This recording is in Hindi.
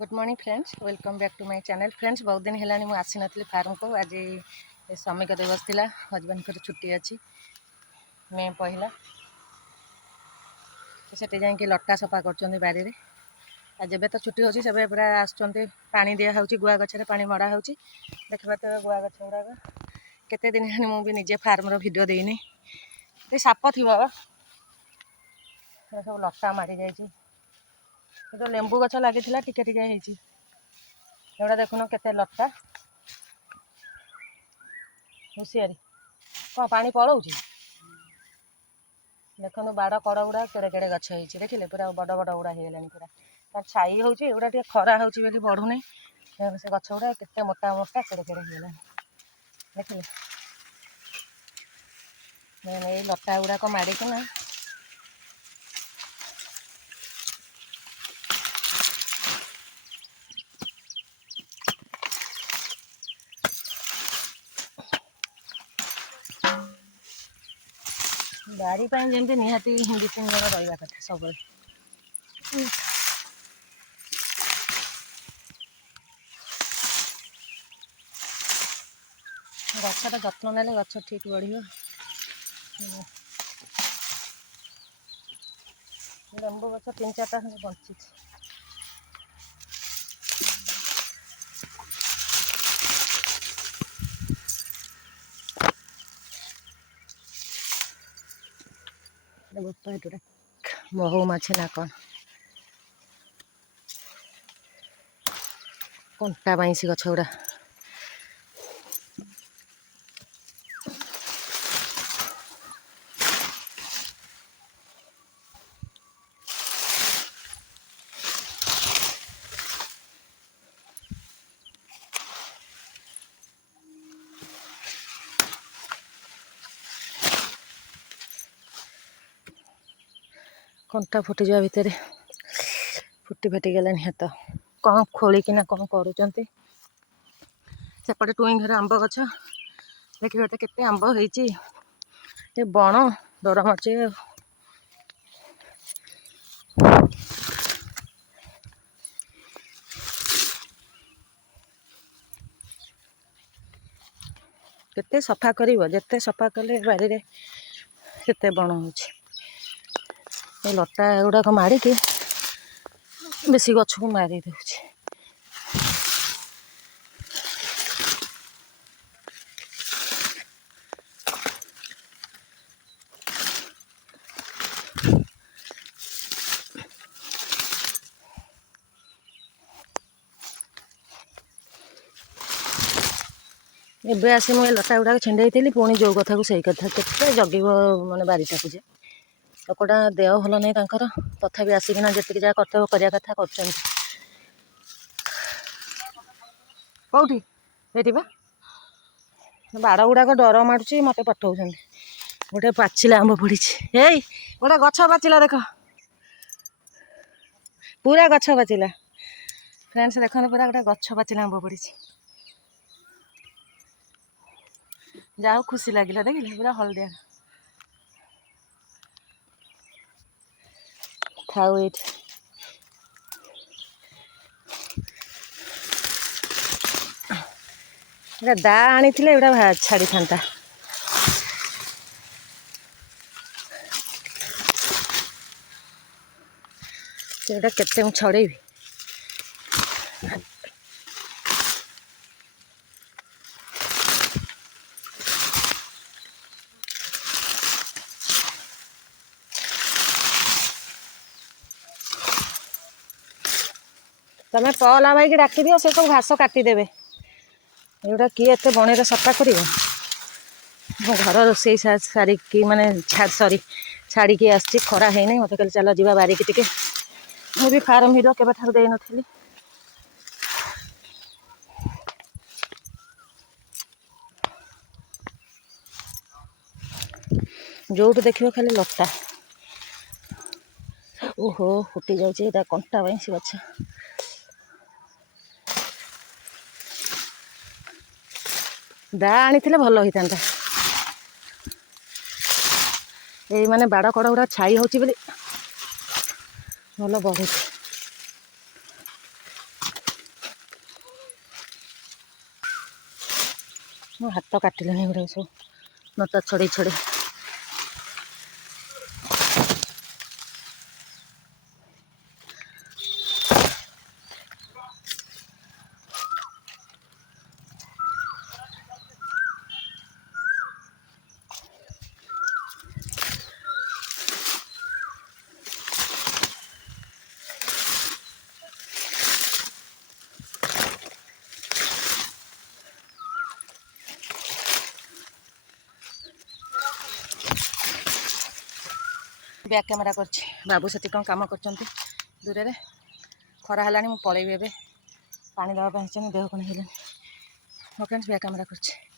Good morning friends, welcome back to my channel. Friends, बहुत दिन है मुझे आसी नी फार्म को। आज श्रमिक दिवस थी, हजबैंड को छुट्टी अच्छी मे पहला तो से जाकि लटा सफा कर बाड़ी में। आज जब तो छुट्टी होची से पूरा आसुँच पानी दिया हो गुआ गचर पा मड़ा हो देखा तो गुआ गछ गुड़ाक केते दिन है मुझे निजे फार्म भिडियो देनी साप थी सब लटा मारी जाइए। तो लेंबू गछ लगी टिके टिके एगुड़ा देखुन केते लटा हुसियारी कौन पानी पलाऊँ देखो बाड़ कड़ गुड़ा केड़े केड़े गछ हो देखिले पूरा बड़ बड़ गुड़ा हो पूरा तार छाई होगा खरा हो बढ़ुना से गछ गुड़ा केते मोटा मोटा केड़े केड़े हो देखिले ये लटा गुड़ाक माड़िकिना बाड़ी जमी निहाती 2-3 जन रहा कथा सब गछर जत्न ना गछ ठीक बढ़ लेंबू गछ 3-4टा बंची महू माछी ना कौन कंटा बाईसी गछ गुड़ा कंटा फुटी जा भितर फुटी फाटी गलानी हाथ कौन खोलिकिना कौन करुँच सेपटे टुई घर आंब गछ देखिए तो केते आंब हो बण डर मार्चे केते सफा करिवो जेते सफा कले बाड़ी रे केते बण हो लटा गुड़ाक माड़िकी बेसी गछ को मारी दे एबे आसी मुझे लटा गुड़ाक छिंडे थी पुणी जो कथा को सही कथा के जगिब माने बारीटा को जे लोकटा देह भल नहीं तथापि आसिकिना जी जहाँ कर्तव्य करवा कथा कर कौटी ये बाड़ गुड़ाक डर मारुची मत पठाऊँ गोटे पाचिला आंब पड़ी गोटे गछ पाचिला देख पूरा गछ पाचिला फ्रेंड्स देखते पूरा गोटे गछ पाचिला आंब पड़ी जाओ खुशी लगे देखिले पूरा हलदिया थाऊ ये दा आनी एटा छाड़ी था केते छड़ेबी तमें पहला भाई की डाकी दियो से सब घास काटिदेवे एगुड़ा किए एत बणेर सफा कर घर रोसे सारिकी माने सरी छाड़ी आसी खरा है नहीं मत कहले चल जा बारिकी टिके मुझे फार्म भिडियो केवे ठार दे नथिली जो देखिए खाली लटा ओहो फुटी जाऊँगा कंटा बाईसी गछ दा आनी भल होता ये माने बाड़ कड़ गुड़ा छाई होची बोली भल बढ़ुची ମୋ ହାତ କାଟିଲାଣି ଏଗୁଡ଼ାକ ସବୁ ନଟା ଛଡ଼େଇ ଛଡ଼େଇ। ବ୍ୟାକ୍ କ୍ୟାମେରା କରିଛି। ବାବୁ ସେଠି କ'ଣ କାମ କରୁଛନ୍ତି ଦୂରରେ। ଖରା ହେଲାଣି, ମୁଁ ପଳେଇବି ଏବେ। ପାଣି ଦେବା ପାଇଁ ଆସିଛନ୍ତି, ଦେହ କ'ଣ ହେଲାଣି। ବ୍ୟାକ୍ କ୍ୟାମେରା କରିଛି।